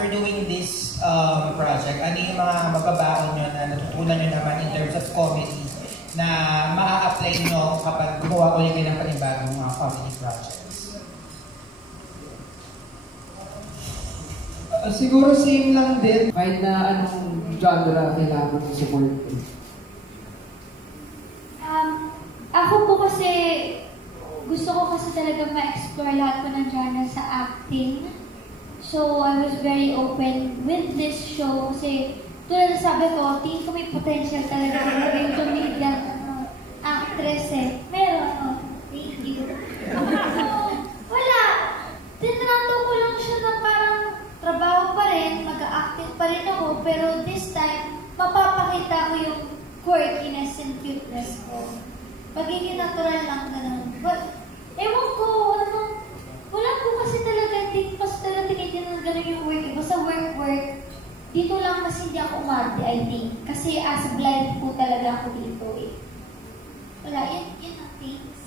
after doing this project, ano yung mga mababaon nyo na natutunan nyo naman in terms of comedy na maa-apply nyo kapag gumawa ulit kayo ng panibagong mga comedy projects? Siguro same lang din. Kahit na anong genre kailangan ng support. Ako po kasi, gusto ko kasi talaga ma-explore lahat po ng genre sa acting. So, I was very open with this show kasi tulad na sabi ko, tingin ko may potential talaga sa maging tumigyan actress eh. Meron, thank you. So, wala. Tinrato ko lang siya na parang trabaho pa rin, mag-a-acting pa rin ako, pero this time, mapapakita ko yung quirkiness and cuteness ko. Pagiging natural lang ganun. But, ewan ko, wala po kasi talaga, hindi ko kasi talaga tinitin na gano'n yung work. Basta work. Dito lang kasi hindi ako umarte, I think. Kasi as blind po talaga ako dito eh. Wala, yun ang things.